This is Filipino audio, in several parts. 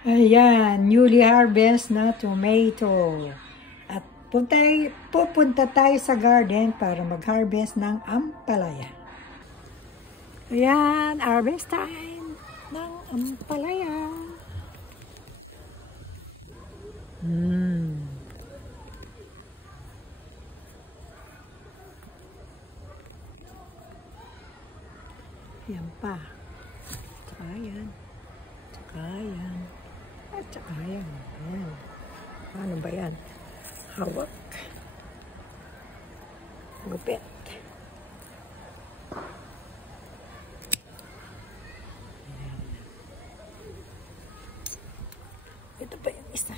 Ayan, newly harvest na tomato. At pupunta tayo sa garden para mag-harvest ng ampalaya. Ayan, harvest time ng ampalaya. Yan pa. Tsaka yan. Tsaka yan. At saka yan. Ayan. Ano ba yan? Hawak. Gupit. Ayan. Ito pa yung isa.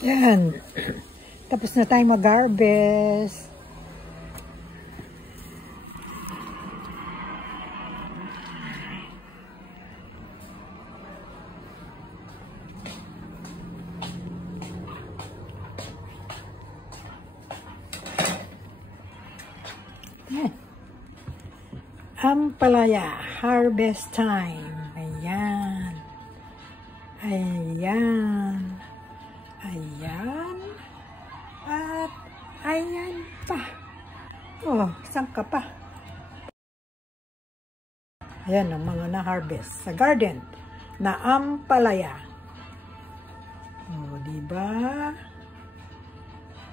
Yan. Tapos na tayong mag-harvest. Yan. Ampalaya. Harvest time. Ayan. Ayan. Ayan. At ayan pa. Oh, isang ka pa. Ayan ang mga na-harvest sa garden na ampalaya. Oh, diba?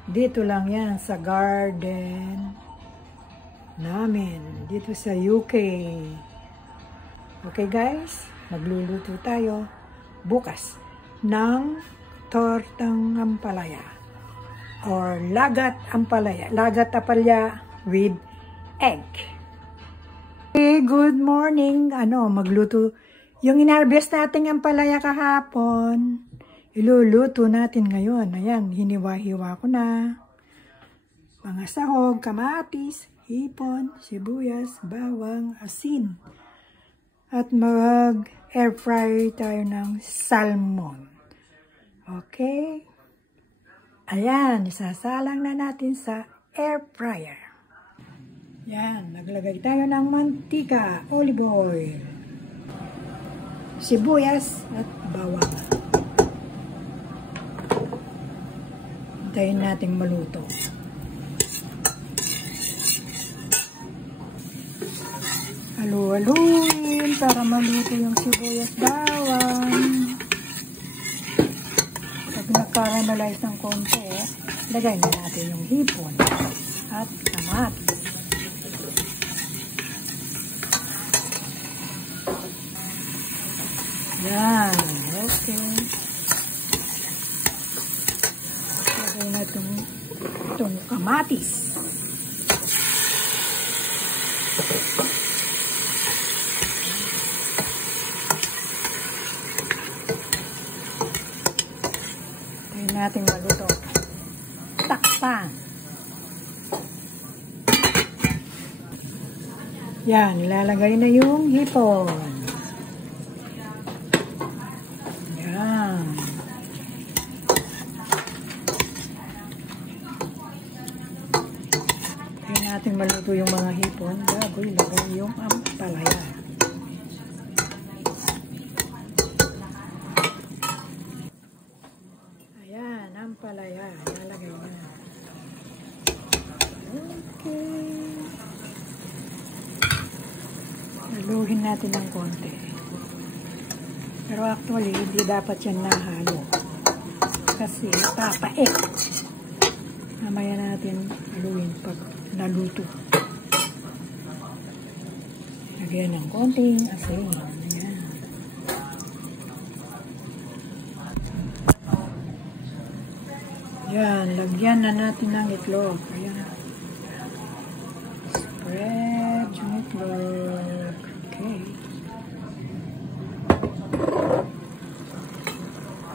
Dito lang yan sa garden namin. Dito sa UK. Okay guys? Magluluto tayo bukas ng tortang ampalaya or lagat ampalaya. Lagat ampalaya with egg. Okay, good morning. Magluto. Yung inharvest natin ampalaya kahapon, iluluto natin ngayon. Ayan, hiniwa-hiwa ko na. Mga sahog, kamatis, hipon, sibuyas, bawang, asin. At mag-air fry tayo ng salmon. Okay. Ayan, isasalang na natin sa air fryer. Yan, naglagay tayo ng mantika, olive oil, sibuyas at bawang. Hintayin natin maluto. Halu-haluin para maluto yung sibuyas, bawang. Nag-caramelize ng konti, lagay na natin yung hipon at kamatis. Yan, okay. Lagay na itong kamatis. Tayo natin maluto. Takpan. Yan, ilalagay na yung hipon. Yan. Tayo natin maluto yung mga hipon bago ilagay yung ampalaya. Ayan, ampalaya. Ilalagay na. Okay. Haluhin natin ng konti. Pero actually, hindi dapat yan nahalo. Kasi papaik. Mamaya natin haluin pag naluto. Lagyan ng konting asin. Ayan. Yan, lagyan na natin ng itlog. Ayan. Spread yung itlog. Okay.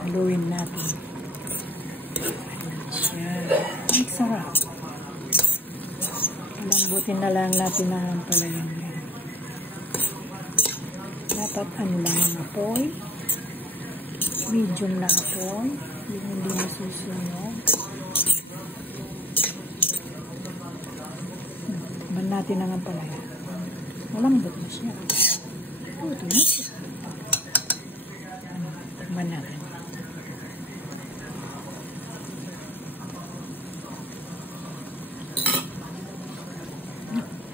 Haluin natin. Ayan siya. Ang sarap. Palambutin na lang natin ang ampalayan. Dapat ano lang ang apoy. Medium na apoy. Yung hindi masusunog. Tikman natin ang ampalaya. Malambot na siya. Luto na siya. Tikman natin.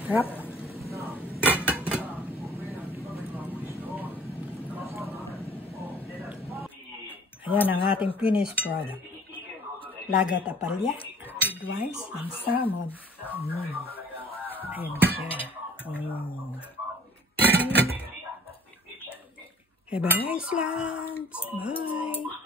Sarap. Ayan ang ating finished product. Lagat apalya, with rice and salmon. Ayan siya. Okay. Have a nice lunch. Bye.